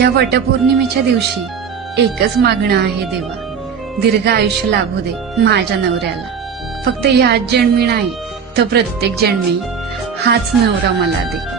या वटपौर्णिमेच्या दिवशी एकच मागणं आहे देवा. दीर्घ आयुष्य लाभू दे माझ्या नवऱ्याला. फक्त याच जन्मी नाही तर प्रत्येक जन्मी हाच नवरा मला दे.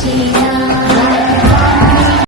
记得